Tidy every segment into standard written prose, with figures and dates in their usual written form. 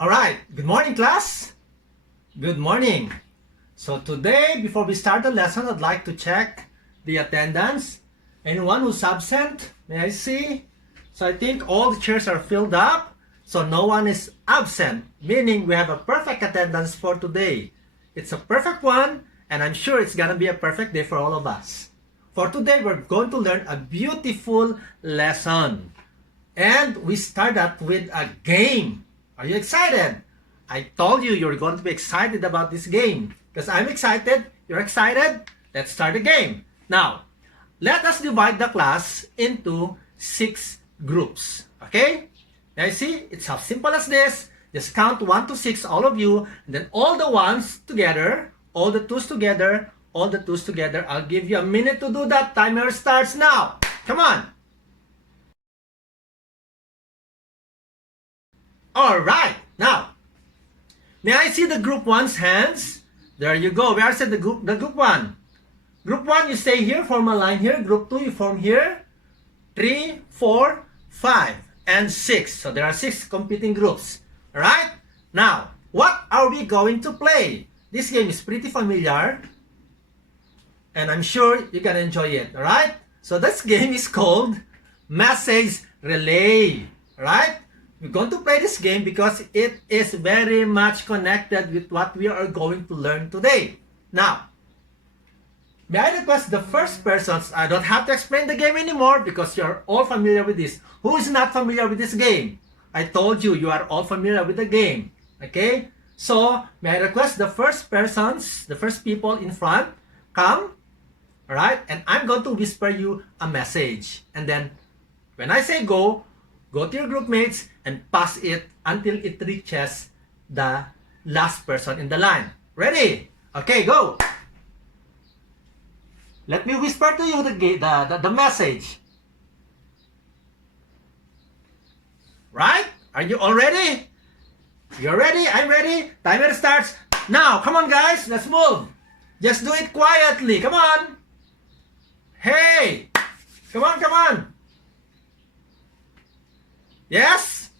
Alright, good morning class. Good morning. So today, before we start the lesson, I'd like to check the attendance. Anyone who's absent, may I see? So I think all the chairs are filled up, so no one is absent, meaning we have a perfect attendance for today. It's a perfect one, and I'm sure it's gonna be a perfect day for all of us. For today, we're going to learn a beautiful lesson. And we start that with a game. Are you excited? I told you you're going to be excited about this game. Because I'm excited, you're excited, let's start the game. Now, let us divide the class into 6 groups. Okay? Now you see, it's as simple as this. Just count 1 to 6, all of you, and then all the ones together, all the twos together, all the twos together. I'll give you a minute to do that. Timer starts now. Come on. Alright, now, may I see the group 1's hands? There you go. Where is the group 1? Group 1, you stay here, form a line here. Group 2, you form here. 3, 4, 5, and 6. So there are 6 competing groups. Alright? Now, what are we going to play? This game is pretty familiar, and I'm sure you can enjoy it. Alright? So this game is called Message Relay. Alright? We're going to play this game because it is very much connected with what we are going to learn today. Now, may I request the first persons, I don't have to explain the game anymore because you're all familiar with this. Who is not familiar with this game? I told you, you are all familiar with the game. Okay? So, may I request the first persons, the first people in front, come. Alright? And I'm going to whisper you a message. And then, when I say go to your group mates and pass it until it reaches the last person in the line. Ready? Okay, go! Let me whisper to you the message. Right? Are you all ready? You're ready? I'm ready? Timer starts now. Come on guys, let's move. Just do it quietly. Come on. Hey! Come on, come on. Yes?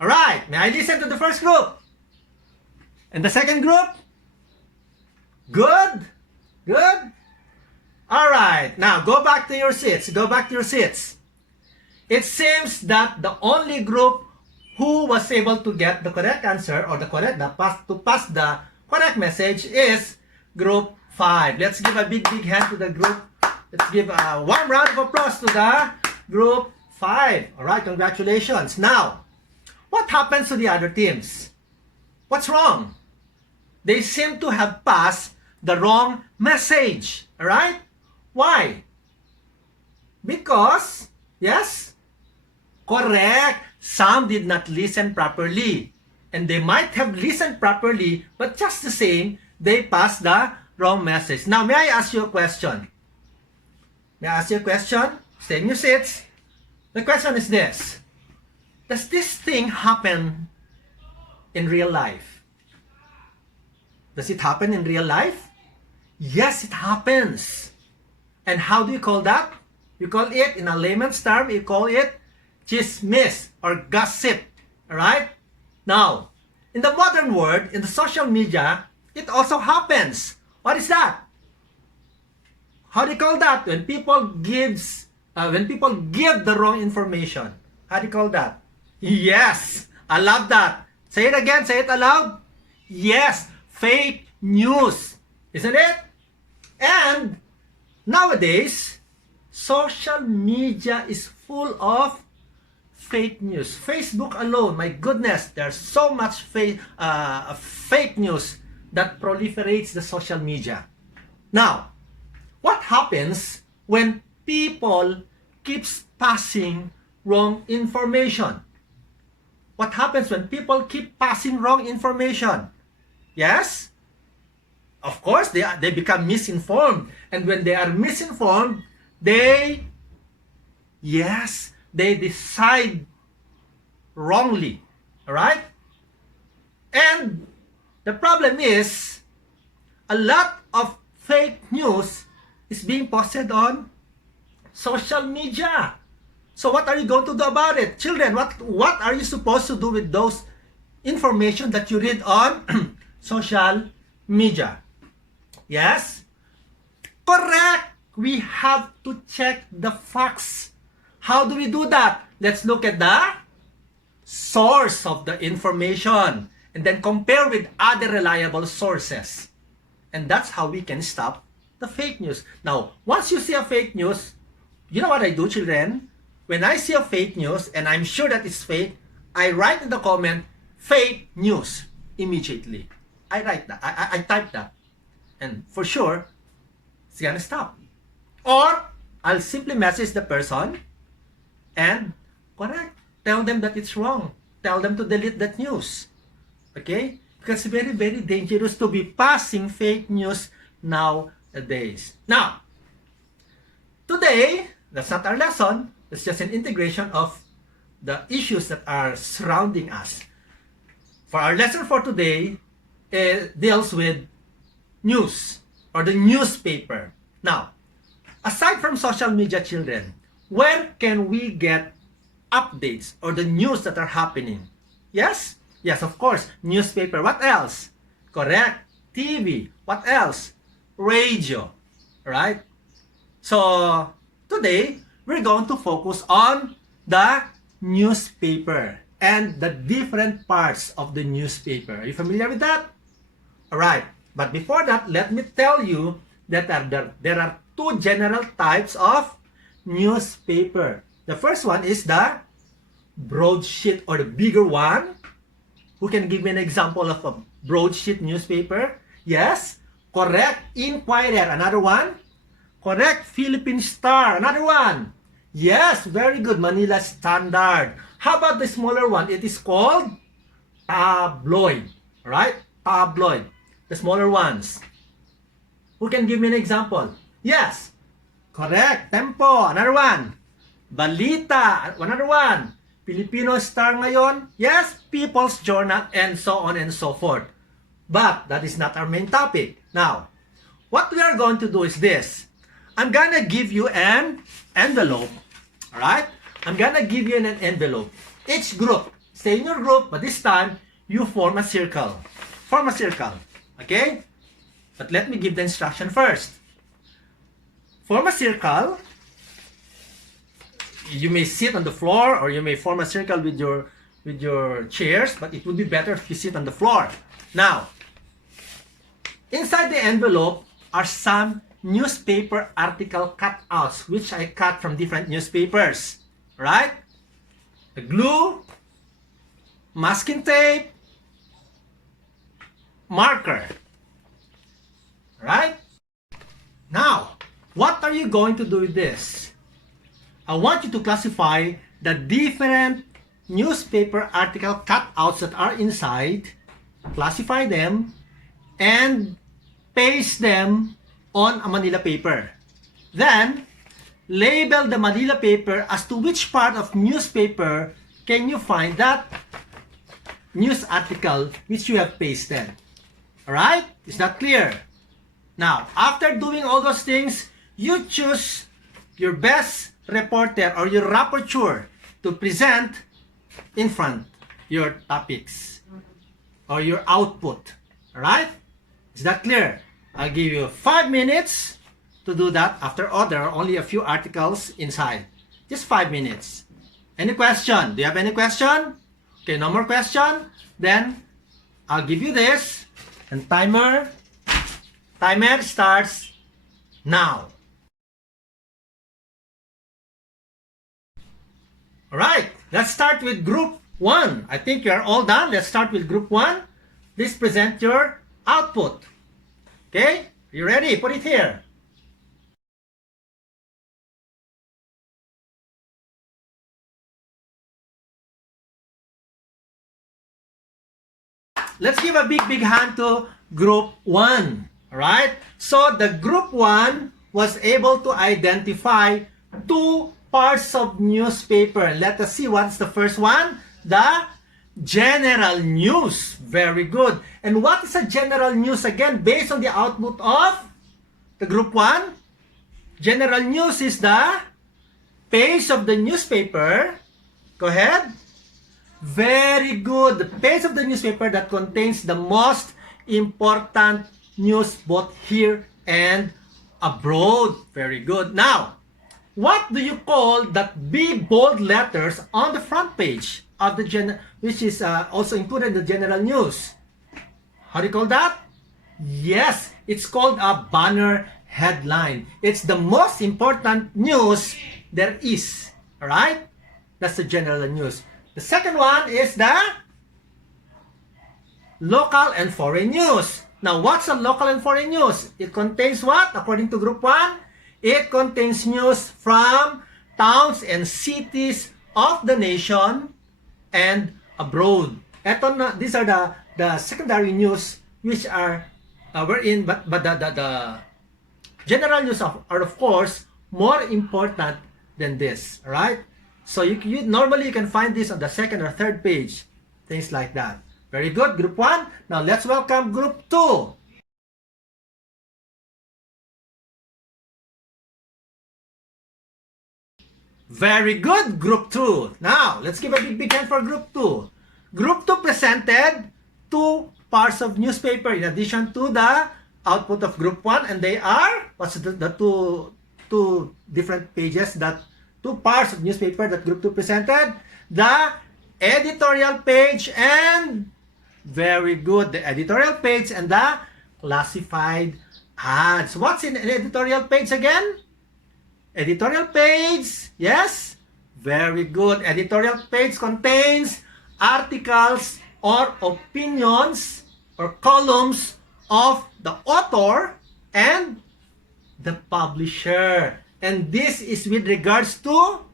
Alright, may I listen to the first group? And the second group? Good? Good? Alright, now go back to your seats. Go back to your seats. It seems that the only group who was able to get the correct answer or to pass the correct message is group 5. Let's give a big hand to the group. Let's give a warm round of applause to the group 5. Alright, congratulations. Now, what happens to the other teams? What's wrong? They seem to have passed the wrong message. Alright? Why? Because, yes, correct, some did not listen properly. And they might have listened properly, but just the same, they passed the wrong message. Now, may I ask you a question? May I ask you a question? Stay in your seats. The question is this. Does this thing happen in real life? Does it happen in real life? Yes, it happens. And how do you call that? You call it, in a layman's term, you call it chismis or gossip. Alright? Now, in the modern world, in the social media, it also happens. What is that? How do you call that? When people give the wrong information. How do you call that? Yes, I love that. Say it again, say it aloud. Yes, fake news. Isn't it? And nowadays, social media is full of fake news. Facebook alone, my goodness, there's so much fake news that proliferates the social media. Now, what happens when people keeps passing wrong information? What happens when people keep passing wrong information? Yes? Of course, they become misinformed. And when they are misinformed, they decide wrongly. Alright? And the problem is, a lot of fake news is being posted on social media. So what are you going to do about it? Children, what are you supposed to do with those information that you read on social media? Yes? Correct! We have to check the facts. How do we do that? Let's look at the source of the information and then compare with other reliable sources. And that's how we can stop the fake news. Now, once you see a fake news, you know what I do, children? When I see a fake news and I'm sure that it's fake, I write in the comment, fake news, immediately. I write that. I type that. And for sure, it's gonna stop. Or, I'll simply message the person and correct. Tell them that it's wrong. Tell them to delete that news. Okay? Because it's very, very dangerous to be passing fake news nowadays. Now, today, that's not our lesson. It's just an integration of the issues that are surrounding us. For our lesson for today, it deals with news or the newspaper. Now, aside from social media, children, where can we get updates or the news that are happening? Yes? Yes, of course. Newspaper. What else? Correct. TV. What else? Radio. Right? So, today, we're going to focus on the newspaper and the different parts of the newspaper. Are you familiar with that? Alright. But before that, let me tell you that there are two general types of newspaper. The first one is the broadsheet or the bigger one. Who can give me an example of a broadsheet newspaper? Yes, correct. Inquirer, another one. Correct. Philippine Star, another one. Yes, very good. Manila Standard. How about the smaller one? It is called tabloid. Right? Tabloid. The smaller ones. Who can give me an example? Yes. Correct. Tempo, another one. Balita, another one. Filipino Star ngayon. Yes, People's Journal, and so on and so forth. But that is not our main topic. Now, what we are going to do is this. I'm gonna give you an envelope. Alright? I'm gonna give you an envelope. Each group, stay in your group, but this time, you form a circle. Form a circle. Okay? But let me give the instruction first. Form a circle. You may sit on the floor or you may form a circle with your chairs, but it would be better if you sit on the floor. Now, inside the envelope are some newspaper article cutouts, which I cut from different newspapers. Right? The glue, masking tape, marker. Right? Now, what are you going to do with this? I want you to classify the different newspaper article cutouts that are inside, classify them, and paste them on a Manila paper. Then, label the Manila paper as to which part of newspaper can you find that news article which you have pasted. Alright? Is that clear? Now, after doing all those things, you choose your best reporter or your rapporteur to present in front your topics or your output. Alright? Is that clear? I'll give you 5 minutes to do that. After all, there are only a few articles inside. Just 5 minutes. Any question? Do you have any question? Okay, no more question? Then, I'll give you this. And timer starts now. Alright, let's start with group 1. I think you are all done. Let's start with group 1. Please present your output. Okay, you ready? Put it here. Let's give a big hand to group 1. Alright, so the group 1 was able to identify 2 parts of newspaper. Let us see what's the first one. The general news. Very good. And what is a general news again based on the output of the group 1? General news is the page of the newspaper. Go ahead. Very good. The page of the newspaper that contains the most important news both here and abroad. Very good. Now, what do you call that big bold letters on the front page of the which is also included in the general news? How do you call that? Yes, it's called a banner headline. It's the most important news there is. All right? That's the general news. The second one is the local and foreign news. Now, what's a local and foreign news? It contains what? According to Group 1, it contains news from towns and cities of the nation and abroad. These are the secondary news which are wherein, but the general news are of course more important than this. All right? So you normally you can find this on the second or third page, things like that. Very good, Group 1. Now let's welcome Group 2. Very good, Group 2. Now, let's give a big hand for Group 2. Group 2 presented two parts of newspaper in addition to the output of Group 1. And they are, what's the two different pages, that two parts of newspaper that Group 2 presented? The editorial page and, very good, the editorial page and the classified ads. What's in an editorial page again? Editorial page, yes, very good. Editorial page contains articles or opinions or columns of the author and the publisher. And this is with regards to,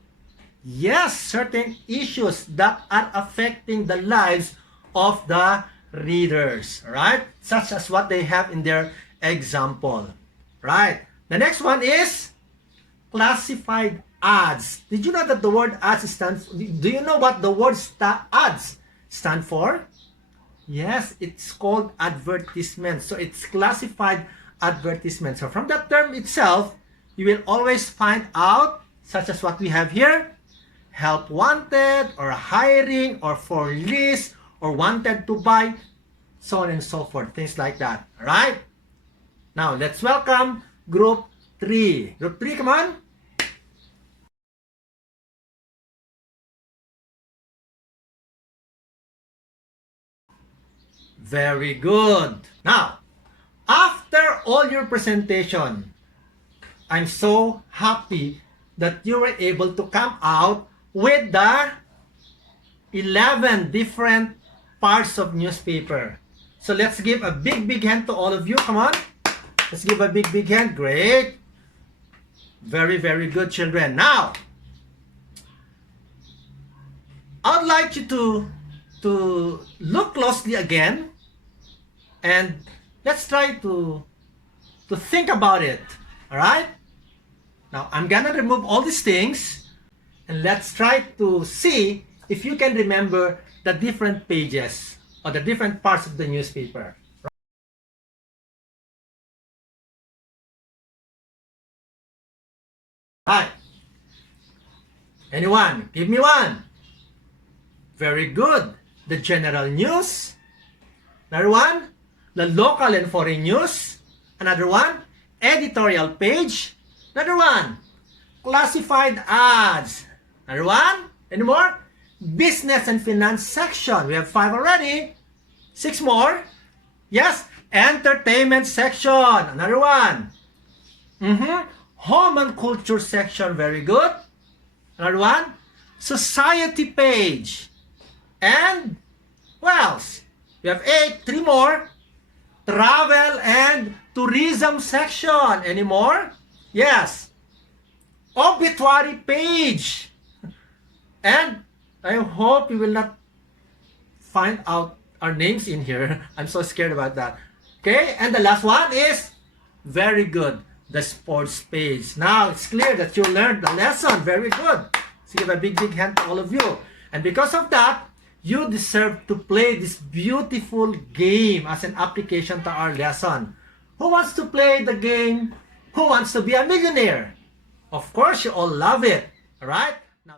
yes, certain issues that are affecting the lives of the readers, right? Such as what they have in their example, right? The next one is classified ads. Did you know that the word ads stands? Do you know what the word ads stand for? Yes, it's called advertisement. So it's classified advertisement. So from that term itself, you will always find out, such as what we have here, help wanted, or hiring, or for lease, or wanted to buy, so on and so forth, things like that. All right? Now, let's welcome Group 3. Group 3, come on. Very good. Now, after all your presentation, I'm so happy that you were able to come out with the 11 different parts of newspaper. So let's give a big hand to all of you. Come on. Let's give a big hand. Great. Very good, children. Now, I'd like you to look closely again, and let's try to think about it. All right? Now, I'm gonna remove all these things, and let's try to see if you can remember the different pages or the different parts of the newspaper. Right? Anyone? Give me one. Very good. The general news. Another one, the local and foreign news. Another one, editorial page. Another one, classified ads. Another one, any more? Business and finance section. We have 5 already. 6 more. Yes, entertainment section. Another one. Home and culture section. Very good. Another one, society page. And what else? We have 8, 3 more. Travel and tourism section. Any more? Yes. Obituary page. And I hope you will not find out our names in here. I'm so scared about that. Okay, and the last one is, very good, the sports page. Now, it's clear that you learned the lesson. Very good. So give a big hand to all of you. And because of that, you deserve to play this beautiful game as an application to our lesson. Who wants to play the game? Who wants to be a millionaire? Of course, you all love it. Alright? Now,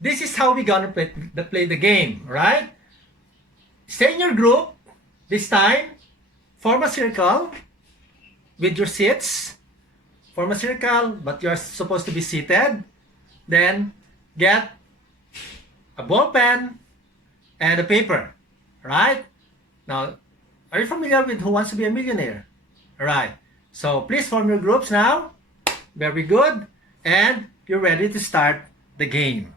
this is how we're gonna play the game, right? Stay in your group. This time, form a circle with your seats. Form a circle, but you're supposed to be seated. Then, get a ball pen and a paper. Right? Now, are you familiar with Who Wants to Be a Millionaire? Alright. So, please form your groups now. Very good. And you're ready to start the game.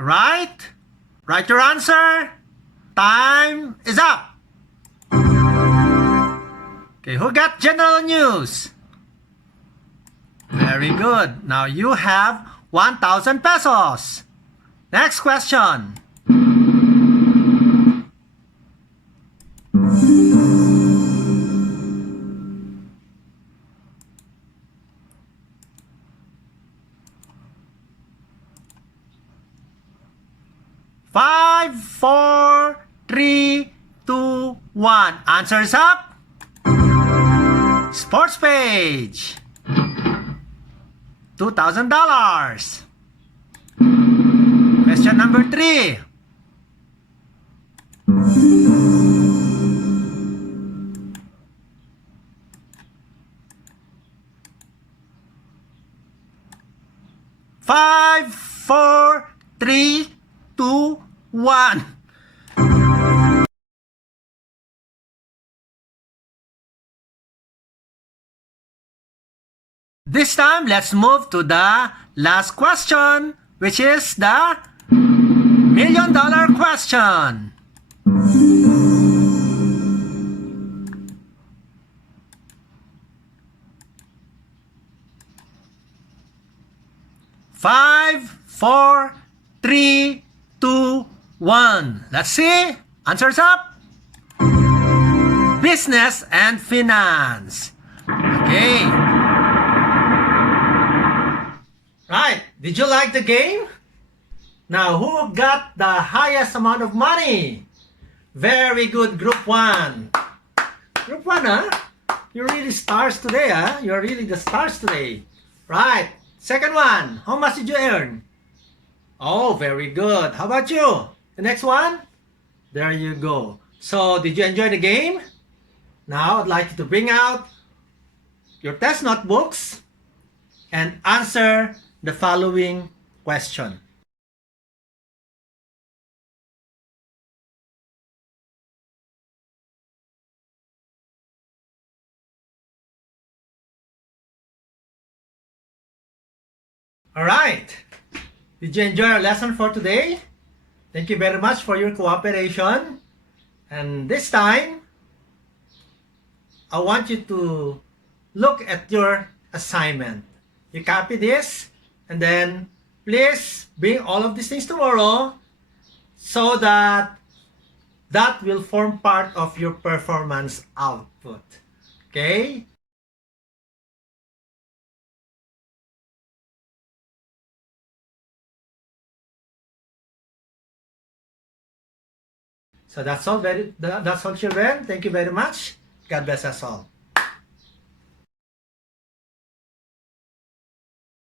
Right? Write your answer. Time is up. Okay, who got general news? Very good. Now you have 1,000 pesos. Next question. Five, four, three, two, one. Answers up. Sports page. $2,000. Question number 3. Five, four, three, two, one. This time, let's move to the last question, which is the $1 million question. Five, four, three, two, one. Let's see. Answers up. Business and finance. Okay. Right. Did you like the game? Now, who got the highest amount of money? Very good, Group 1. Group 1, huh? You're really stars today, huh? You're really the stars today. Right. Second one. How much did you earn? Oh, very good. How about you? The next one? There you go. So, did you enjoy the game? Now, I'd like you to bring out your test notebooks and answer the following question. Alright. Did you enjoy our lesson for today? Thank you very much for your cooperation. And this time, I want you to look at your assignment. You copy this, and then please bring all of these things tomorrow so that that will form part of your performance output. Okay? So that's all, children. Thank you very much. God bless us all.